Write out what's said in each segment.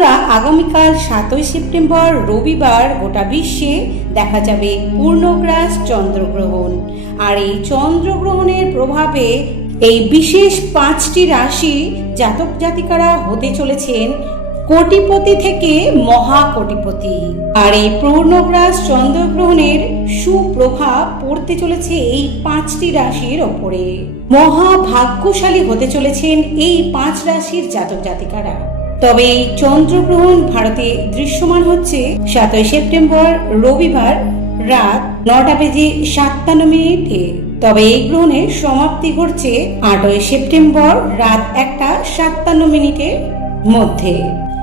বন্ধুরা, আগামীকাল 7ই সেপ্টেম্বর রবিবার গোটা বিশ্বে দেখা যাবে পূর্ণগ্রাস চন্দ্রগ্রহণ। আর এই চন্দ্রগ্রহণের প্রভাবে এই বিশেষ 5টি রাশি জাতক জাতিকারা হতে চলেছেন কোটিপতি থেকে মহাকোটিপতি। আর এই পূর্ণগ্রাস চন্দ্রগ্রহণের সুপ্রভাব পড়তে চলেছে এই 5টি রাশির ওপরে। মহাভাগ্যশালী হতে চলেছেন এই 5 রাশির জাতক জাতিকারা। তবে এই চন্দ্রগ্রহণ ভারতে দৃশ্যমান হচ্ছে 7ই সেপ্টেম্বর রবিবার রাত 9:57 তবে এই গ্রহণের সমাপ্তি ঘটছে 8ই সেপ্টেম্বর রাত 1:57 মধ্যে।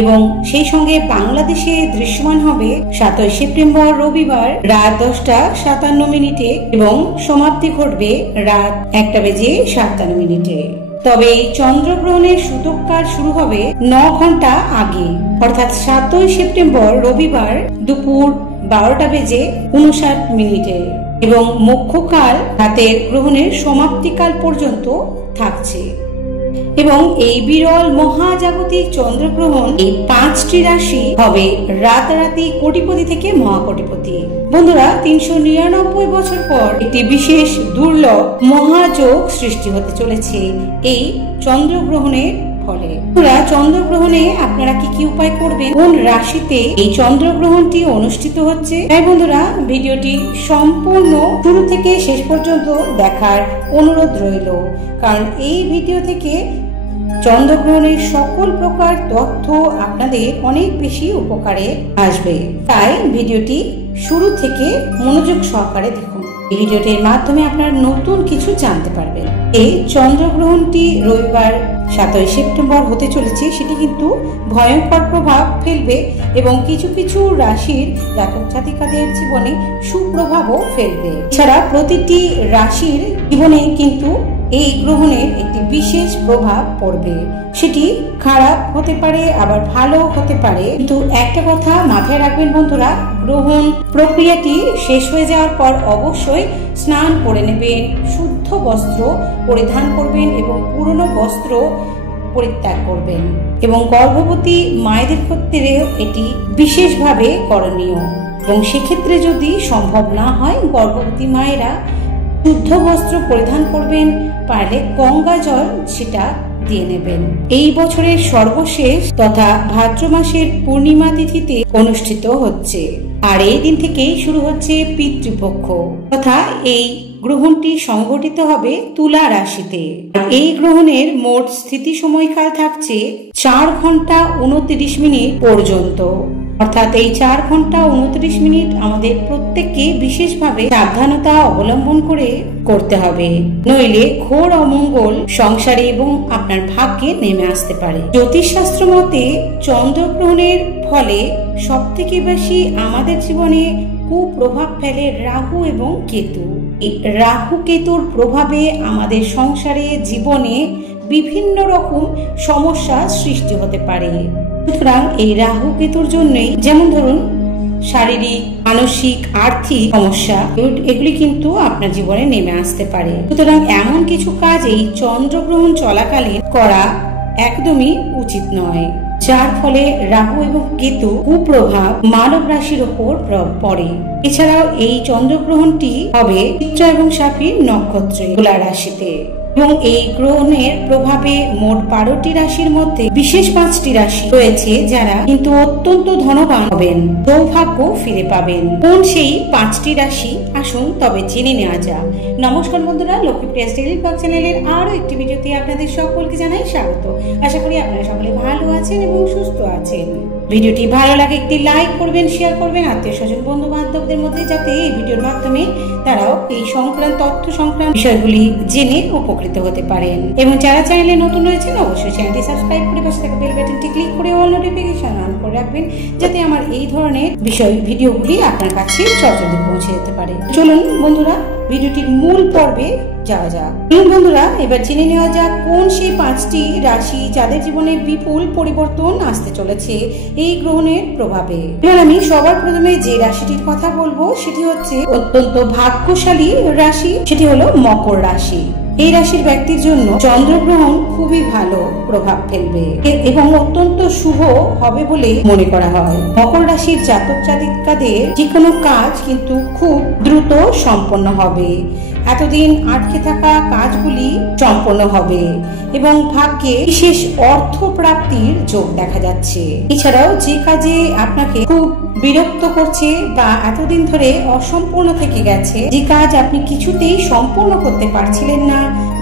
এবং সেই সঙ্গে বাংলাদেশে দৃশ্যমান হবে 7ই সেপ্টেম্বর রবিবার রাত 10:57 এবং সমাপ্তি ঘটবে রাত 1:57। তবে এই চন্দ্রগ্রহণের সূতককাল শুরু হবে 9 ঘন্টা আগে, অর্থাৎ 7ই সেপ্টেম্বর রবিবার দুপুর 12:59 এবং মুখ্যকাল রাতের গ্রহণের সমাপ্তিকাল পর্যন্ত থাকছে। এবং এই বিরল মহাজাগতিক চন্দ্রগ্রহণ এই 5টি রাশি হবে রাতারাতি কোটিপতি থেকে মহাকোটিপতি। বন্ধুরা, 399 বছর পর একটি বিশেষ দুর্লভ মহাযোগ সৃষ্টি হতে চলেছে এই চন্দ্রগ্রহণের ফলে। চন্দ্রগ্রহণে আপনারা কি কি উপায় করবেন, কোন রাশিতে এই চন্দ্রগ্রহণটি অনুষ্ঠিত হচ্ছে, তাই বন্ধুরা ভিডিওটি সম্পূর্ণ শুরু থেকে শেষ পর্যন্ত দেখার অনুরোধ রইল। কারণ এই ভিডিও থেকে চন্দ্রগ্রহণের সকল প্রকার তথ্য আপনাদের অনেক বেশি উপকারে আসবে। তাই ভিডিওটি শুরু থেকে মনোযোগ সহকারে দেখুন। এই ভিডিওটির মাধ্যমে আপনারা নতুন কিছু জানতে পারবেন। এই চন্দ্রগ্রহণটি রবিবার 7ই সেপ্টেম্বর হতে চলেছে, সেটি কিন্তু ভয়ঙ্কর প্রভাব ফেলবে এবং কিছু কিছু রাশির জাতক জাতিকাদের জীবনে সুপ্রভাবও ফেলবে। এছাড়া প্রতিটি রাশির জীবনে কিন্তু এই গ্রহণের একটি বিশেষ প্রভাব পড়বে। সেটি খারাপ হতে পারে, আবার ভালো হতে পারে। কিন্তু একটা কথা মাথায় রাখবেন বন্ধুরা, গ্রহণ প্রক্রিয়াটি শেষ হয়ে যাওয়ার পর অবশ্যই স্নান করে নেবেন, শুদ্ধ বস্ত্র পরিধান করবেন এবং পুরনো বস্ত্র পরিত্যাগ করবেন। এবং গর্ভবতী মায়েদের ক্ষেত্রে এটি বিশেষভাবে করণীয়। এবং সেক্ষেত্রে যদি সম্ভব না হয়, গর্ভবতী মায়েরা শুদ্ধ বস্ত্র পরিধান করবেন, পারলে গঙ্গা জল সেটা দিয়ে নেবেন। এই বছরের সর্বশেষ তথা ভাদ্র মাসের পূর্ণিমা তিথিতে অনুষ্ঠিত হচ্ছে। আর এই দিন থেকেই শুরু হচ্ছে পিতৃপক্ষ, তথা এই গ্রহণটি সংঘটিত হবে তুলা রাশিতে। এই গ্রহণের মোট স্থিতি সময়কাল থাকছে 4 ঘন্টা 29 মিনিট পর্যন্ত। অর্থাৎ এই 4 ঘন্টা 29 মিনিট আমাদের প্রত্যেককে বিশেষভাবে সাবধানতা অবলম্বন করে করতে হবে, নইলে ঘোর অমঙ্গল সংসারে এবং আপনার ভাগ্যে নেমে আসতে পারে। জ্যোতিষশাস্ত্র মতে চন্দ্রগ্রহণের ফলে সব থেকে বেশি আমাদের জীবনে কুপ্রভাব ফেলে রাহু এবং কেতু। এই রাহু কেতুর প্রভাবে আমাদের সংসারে জীবনে বিভিন্ন রকম সমস্যা সৃষ্টি হতে পারে। সুতরাং এই রাহু কেতুর জন্যই, যেমন ধরুন শারীরিক, মানসিক, আর্থিক সমস্যা, এগুলি কিন্তু আপনার জীবনে নেমে আসতে পারে। সুতরাং এমন কিছু কাজ এই চন্দ্রগ্রহণ চলাকালীন করা একদমই উচিত নয়, যার ফলে রাহু এবং কেতু কুপ্রভাব মানব রাশির ওপর পড়ে। এছাড়াও এই চন্দ্রগ্রহণটি হবে চিত্রা এবং সাফির নক্ষত্রে তুলা রাশিতে। এবং এই গ্রহণের প্রভাবে মোট 12টি রাশির মধ্যে বিশেষ 5টি রাশি রয়েছে যারা কিন্তু অত্যন্ত ধনবান হবেন, সৌভাগ্য ফিরে পাবেন। কোন সেই 5টি রাশি, আসুন তবে জেনে নেওয়া যাক। নমস্কার বন্ধুরা, লক্ষ্মীপ্রিয়া ডেইলি ব্লগ চ্যানেলের আরো একটি ভিডিওতে আপনাদের সকলকে জানাই স্বাগত। আশা করি আপনারা সকলে ভালো আছেন এবং সুস্থ আছেন। ভিডিওটি ভালো লাগে একটি লাইক করবেন, শেয়ার করবেন আত্মীয় স্বজন বন্ধু বান্ধবদের মধ্যে, যাতে এই ভিডিওর মাধ্যমে তারাও এই সংক্রান্ত তথ্য সংক্রান্ত বিষয়গুলি জেনে উপকৃত হতে পারেন। এবং যারা চ্যানেলে নতুন রয়েছেন অবশ্যই চ্যানেলটি সাবস্ক্রাইব করে পাশে থাকা বেল বাটনটি ক্লিক করে অল নোটিফিকেশন অন করে রাখবেন, যাতে আমার এই ধরনের ভিডিওগুলি আপনার কাছে সহজে পৌঁছে যেতে পারে। চলুন বন্ধুরা ভিডিওটির মূল পর্বে যাওয়া যাক। বন্ধুরা, এবার জেনে নেওয়া যাক কোন সেই 5টি রাশি যাদের জীবনে বিপুল পরিবর্তন আসতে চলেছে এই গ্রহণের প্রভাবে। এবার আমি সবার প্রথমে যে রাশিটির কথা বলবো সেটি হচ্ছে অত্যন্ত ভাগ্যশালী রাশি, সেটি হলো মকর রাশি। এই রাশির ব্যক্তির জন্য চন্দ্রগ্রহণ খুবই ভালো প্রভাব ফেলবে এবং অত্যন্ত শুভ হবে বলে মনে করা হয়। মকর রাশির জাতক জাতিকাদের যে কোনো কাজ কিন্তু খুব দ্রুত সম্পন্ন হবে। এতদিন আটকে থাকা কাজগুলি সম্পন্ন হবে এবং ভাগ্যে বিশেষ অর্থ প্রাপ্তির যোগ দেখা যাচ্ছে। এছাড়াও যে কাজে আপনাকে খুব বিরক্ত করছে বা এতদিন ধরে অসম্পূর্ণ থেকে গেছে, যে কাজ আপনি কিছুতেই সম্পূর্ণ করতে পারছিলেন না,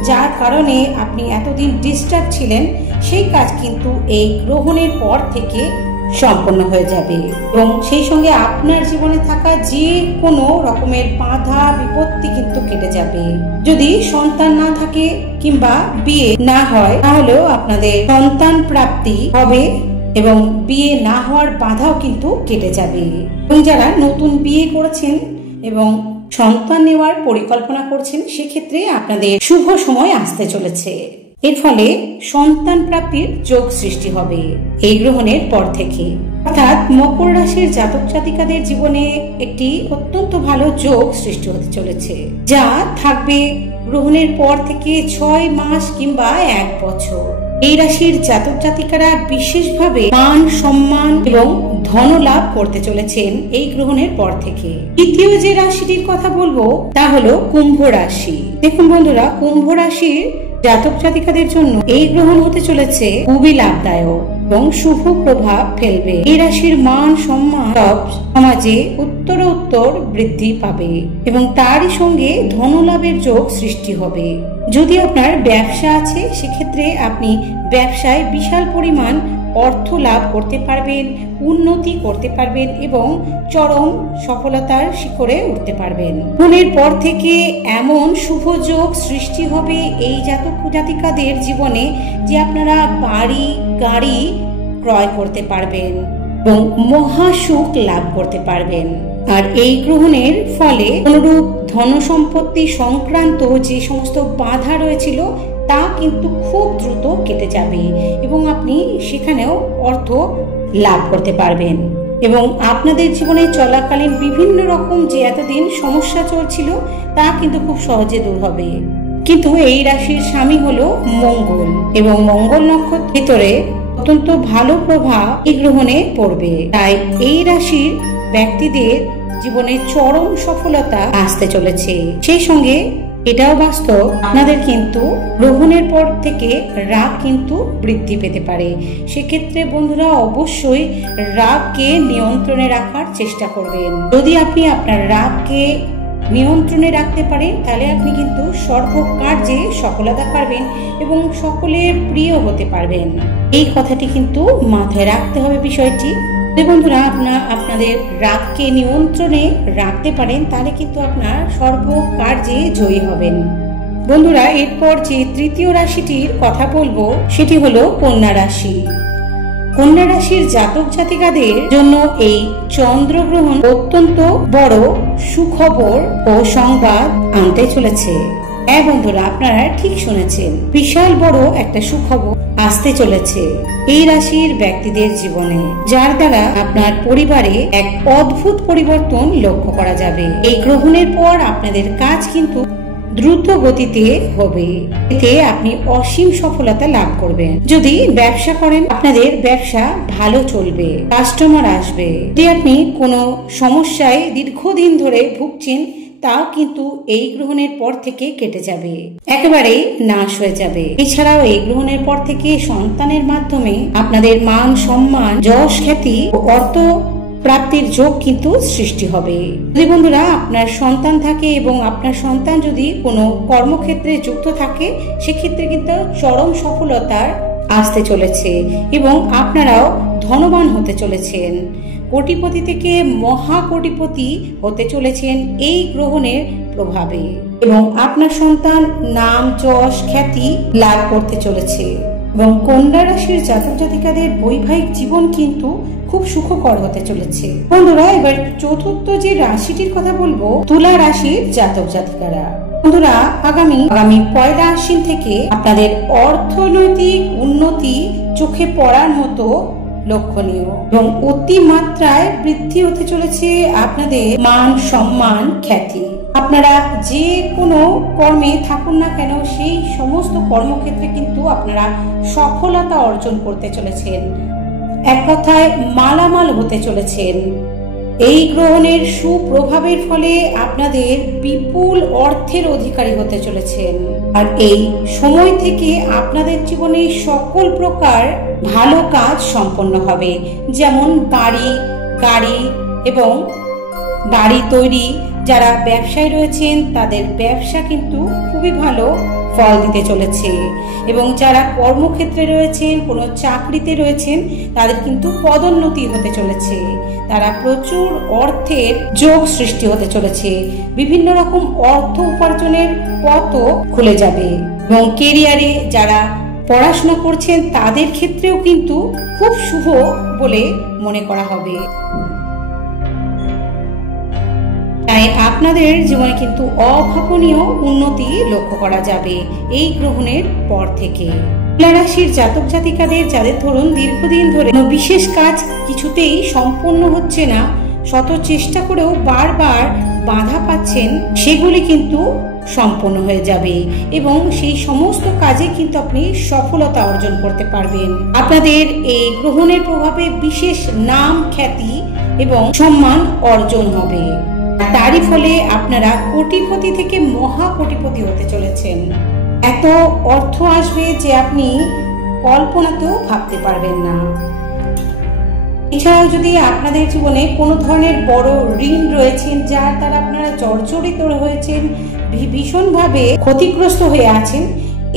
যার কারণে আপনি এতদিন ডিস্টার্ব ছিলেন, সেই কাজ কিন্তু এই গ্রহণের পর থেকে সম্পন্ন হয়ে যাবে এবং সেই সঙ্গে আপনার জীবনে থাকা যে কোনো রকমের বাধা বিপত্তি কিন্তু কেটে যাবে। যদি সন্তান না থাকে কিংবা বিয়ে না হয় তাহলেও আপনাদের সন্তান প্রাপ্তি হবে এবং বিয়ে না হওয়ার বাধাও কিন্তু কেটে যাবে। এবং যারা নতুন বিয়ে করেছেন এবং সন্তান নেওয়ার পরিকল্পনা করছেন, সেক্ষেত্রে আপনাদের শুভ সময় আসতে চলেছে। এর ফলে সন্তান প্রাপ্তির যোগ সৃষ্টি হবে এই গ্রহণের পর থেকে। অর্থাৎ মকর রাশির জাতক জাতিকাদের জীবনে একটি অত্যন্ত ভালো যোগ সৃষ্টি হতে চলেছে, যা থাকবে গ্রহণের পর থেকে 6 মাস কিংবা 1 বছর। এই রাশির জাতক জাতিকারা বিশেষভাবে মান সম্মান এবং ধন লাভ করতে চলেছেন এই গ্রহণের পর থেকে। দ্বিতীয় যে রাশিটির কথা বলবো তা হলো কুম্ভ রাশি। দেখুন বন্ধুরা, কুম্ভ রাশির জাতক জাতিকাদের জন্য এই গ্রহণ হতে চলেছে খুবই লাভদায়ক এবং শুভ প্রভাব ফেলবে। এই রাশির মান সম্মান সব সমাজে উত্তরোত্তর বৃদ্ধি পাবে এবং তারই সঙ্গে ধনলাভের যোগ সৃষ্টি হবে। যদি আপনার ব্যবসা আছে, সেক্ষেত্রে আপনি ব্যবসায় বিশাল পরিমাণ অর্থ লাভ করতে পারবেন, উন্নতি করতে পারবেন এবং চরম সফলতার শিখরে উঠতে পারবেন। গ্রহণের পর থেকে এমন শুভ যোগ সৃষ্টি হবে এই জাতক জাতিকাদের জীবনে যে আপনারা বাড়ি গাড়ি ক্রয় করতে পারবেন এবং মহাসুখ লাভ করতে পারবেন। আর এই গ্রহণের ফলে অনুরূপ ধন সম্পত্তি সংক্রান্ত যে সমস্ত বাধা রয়েছিল তা কিন্তু খুব দ্রুত কেটে যাবে এবং আপনি সেখানেও অর্থ লাভ করতে পারবেন এবং আপনাদের জীবনে চলাকালীন বিভিন্ন রকম যে এতদিন সমস্যা চলছিল তা কিন্তু খুব সহজে দূর হবে। কিন্তু এই রাশির স্বামী হলো মঙ্গল এবং মঙ্গল নক্ষত্রের ভিতরে অত্যন্ত ভালো প্রভাব এই গ্রহণে পড়বে। তাই এই রাশির ব্যক্তিদের জীবনে চরম সফলতা আসতে চলেছে। সেই সঙ্গে এটাও বাস্তব, আপনাদের কিন্তু গ্রহণের পর থেকে রাগ কিন্তু বৃদ্ধি পেতে পারে। সেক্ষেত্রে বন্ধুরা অবশ্যই রাগকে নিয়ন্ত্রণে রাখার চেষ্টা করবেন। যদি আপনি আপনার রাগকে নিয়ন্ত্রণে রাখতে পারেন তাহলে আপনি কিন্তু সর্বকার্যে সফলতা পাবেন এবং সকলের প্রিয় হতে পারবেন। এই কথাটি কিন্তু মাথায় রাখতে হবে বিষয়টি। বন্ধুরা, আপনাদের রাগকে নিয়ন্ত্রণে রাখতে পারেন তাহলে কিন্তু আপনার সর্বকার্যে জয়ী হবেন। বন্ধুরা, এরপর যে তৃতীয় রাশিটির কথা বলবো সেটি হলো কন্যা রাশি। কন্যা রাশির জাতক জাতিকাদের জন্য এই চন্দ্রগ্রহণ অত্যন্ত বড় সুখবর ও সংবাদ আনতে চলেছে। হ্যাঁ বন্ধুরা, আপনারা ঠিক শুনেছেন, বিশাল বড় একটা সুখবর আসতে চলেছে এই রাশির ব্যক্তিদের জীবনে, যার দ্বারা আপনার পরিবারে এক অদ্ভুত পরিবর্তন লক্ষ্য করা যাবে। এই গ্রহণের পর আপনাদের কাজ কিন্তু দ্রুত গতিতে হবে, এতে আপনি অসীম সফলতা লাভ করবেন। যদি ব্যবসা করেন আপনাদের ব্যবসা ভালো চলবে, কাস্টমার আসবে। যদি আপনি কোনো সমস্যায় দীর্ঘদিন ধরে ভুগছেন তাও কিন্তু এই গ্রহণের পর থেকে কেটে যাবে, একেবারে নাশ হয়ে যাবে। এছাড়াও এই গ্রহণের পর থেকে সন্তানের মাধ্যমে আপনাদের মান সম্মান যশ খ্যাতি ও অর্থ প্রাপ্তির যোগ কিন্তু সৃষ্টি হবে। যদি বন্ধুরা আপনার সন্তান থাকে এবং আপনার সন্তান যদি কোনো কর্মক্ষেত্রে যুক্ত থাকে, সেক্ষেত্রে কিন্তু চরম সফলতার আসতে চলেছে এবং আপনারাও ধনবান হতে চলেছেন। কোটিপতি থেকে মহা কোটিপতি হতে চলেছেন এই গ্রহণের প্রভাবে এবং আপনার সন্তান নাম যশ খ্যাতি লাভ করতে চলেছে এবং কন্যা রাশির জাতক জাতিকাদের বৈবাহিক জীবন কিন্তু খুব সুখকর হতে চলেছে। বন্ধুরা, এবার চতুর্থ যে রাশিটির কথা বলবো তুলা রাশির জাতক জাতিকারা। বন্ধুরা, আগামী 1 আশ্বিন থেকে আপনাদের অর্থনৈতিক উন্নতি চোখে পড়ার মতো লক্ষণীয় এবং অতিমাত্রায় বৃদ্ধি হতে চলেছে আপনাদের মান সম্মান খ্যাতি। আপনারা যে কোনো কর্মে থাকুন না কেন সেই সমস্ত কর্মক্ষেত্রে কিন্তু আপনারা সফলতা অর্জন করতে চলেছেন, এক কথায় মালামাল হতে চলেছেন। এই গ্রহণের সুপ্রভাবের ফলে আপনাদের বিপুল অর্থের অধিকারী হতে চলেছেন। আর এই সময় থেকে আপনাদের জীবনে সকল প্রকার ভালো কাজ সম্পন্ন হবে, যেমন বাড়ি, গাড়ি এবং বাড়ি তৈরি। যারা ব্যবসায় রয়েছেন তাদের ব্যবসা কিন্তু খুবই ভালো ফল দিতে চলেছে, এবং যারা কর্মক্ষেত্রে রয়েছেন, কোনো চাকরিতে রয়েছেন, তাদের কিন্তু পদোন্নতি হতে চলেছে। তারা প্রচুর অর্থের যোগ সৃষ্টি হতে চলেছে, বিভিন্ন রকম অর্থ উপার্জনের পথও খুলে যাবে। এবং কেরিয়ারে যারা পড়াশোনা করছেন তাদের ক্ষেত্রেও কিন্তু খুব শুভ বলে মনে করা হবে। তাই আপনাদের জীবনে কিন্তু অভাবনীয় উন্নতি লক্ষ্য করা যাবে এই গ্রহণের পর থেকে। তুলা রাশির জাতক জাতিকাদের যাদের ধরুন দীর্ঘদিন ধরে বিশেষ কাজ কিছুতেই সম্পন্ন হচ্ছে না, শত চেষ্টা করেও বারবার বাধা পাচ্ছেন, সেগুলি কিন্তু সম্পন্ন হয়ে যাবে এবং সেই সমস্ত কাজে কিন্তু আপনি সফলতা অর্জন করতে পারবেন। আপনাদের এই গ্রহণের প্রভাবে বিশেষ নাম, খ্যাতি এবং সম্মান অর্জন হবে। তারই ফলে আপনারা কোটিপতি থেকে মহা কোটিপতি হতে চলেছেন। এত অর্থ আসবে যে আপনি কল্পনাতেও ভাবতে পারবেন না। এছাড়াও যদি আপনাদের জীবনে কোনো ধরনের বড় ঋণ রয়েছেন, যার দ্বারা আপনারা জর্জরিত হয়েছেন, ভীষণভাবে ক্ষতিগ্রস্ত হয়ে আছেন,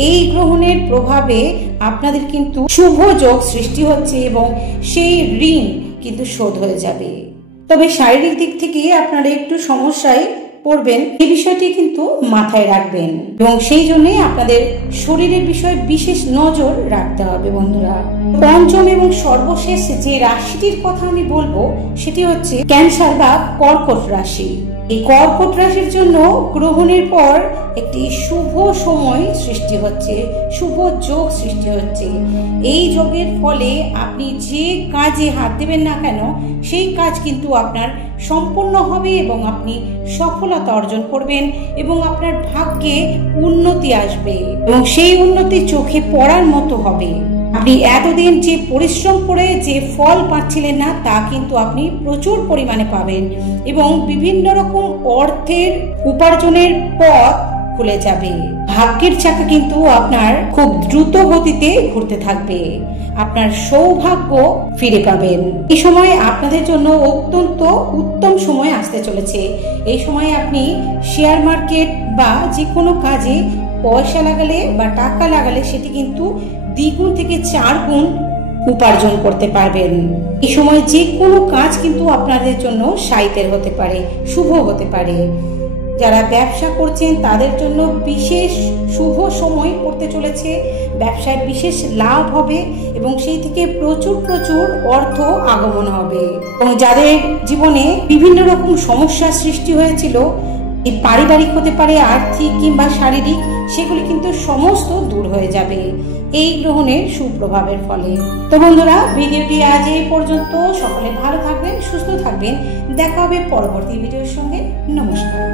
এই গ্রহণের প্রভাবে আপনাদের কিন্তু শুভ যোগ সৃষ্টি হচ্ছে এবং সেই ঋণ কিন্তু শোধ হয়ে যাবে। তবে শারীরিক দিক থেকে আপনারা একটু সমস্যায় পড়বেন, এই বিষয়টি কিন্তু মাথায় রাখবেন এবং সেই জন্যই আপনাদের শরীরের বিষয়ে বিশেষ নজর রাখতে হবে বন্ধুরা। পঞ্চম এবং সর্বশেষ যে রাশিটির কথা আমি বলবো সেটি হচ্ছে ক্যান্সার বা কর্কট রাশি। এই কর্কট রাশির জন্য গ্রহণের পর একটি শুভ সময় সৃষ্টি হচ্ছে, শুভ যোগ সৃষ্টি হচ্ছে। এই যোগের ফলে আপনি যে কাজে হাত দেবেন না কেন সেই কাজ কিন্তু আপনার সম্পূর্ণ হবে এবং আপনি সফলতা অর্জন করবেন এবং আপনার ভাগ্যে উন্নতি আসবে এবং সেই উন্নতি চোখে পড়ার মতো হবে। আপনি এতদিন যে পরিশ্রম করে যে ফল পাচ্ছিলেন না তা কিন্তু আপনি প্রচুর পরিমাণে পাবেন এবং বিভিন্ন রকম অর্থের উপার্জনের পথ খুলে যাবে। ভাগ্যের চাকা কিন্তু আপনার খুব দ্রুত গতিতে ঘুরতে থাকবে, আপনার সৌভাগ্য ফিরে পাবেন। এই সময় আপনাদের জন্য অত্যন্ত উত্তম সময় আসতে চলেছে। এই সময় আপনি শেয়ার মার্কেট বা যে কোনো কাজে পয়সা লাগালে বা টাকা লাগালে সেটি কিন্তু দ্বিগুণ থেকে 4 গুণ উপার্জন করতে পারবেন। এই সময় যে কোনো কাজ কিন্তু আপনাদের জন্য সাইতের হতে পারে, শুভ হতে পারে। যারা ব্যবসা করছেন তাদের জন্য বিশেষ শুভ সময় পড়তে চলেছে, ব্যবসায় বিশেষ লাভ হবে এবং সেই থেকে প্রচুর প্রচুর অর্থ আগমন হবে। এবং যাদের জীবনে বিভিন্ন রকম সমস্যার সৃষ্টি হয়েছিল, এই পারিবারিক হতে পারে, আর্থিক কিংবা শারীরিক, সেগুলি কিন্তু সমস্ত দূর হয়ে যাবে এই গ্রহণের সুপ্রভাবের ফলে। তো বন্ধুরা, ভিডিওটি আজ এই পর্যন্ত। সকলে ভালো থাকবেন, সুস্থ থাকবেন। দেখা হবে পরবর্তী ভিডিওর সঙ্গে। নমস্কার।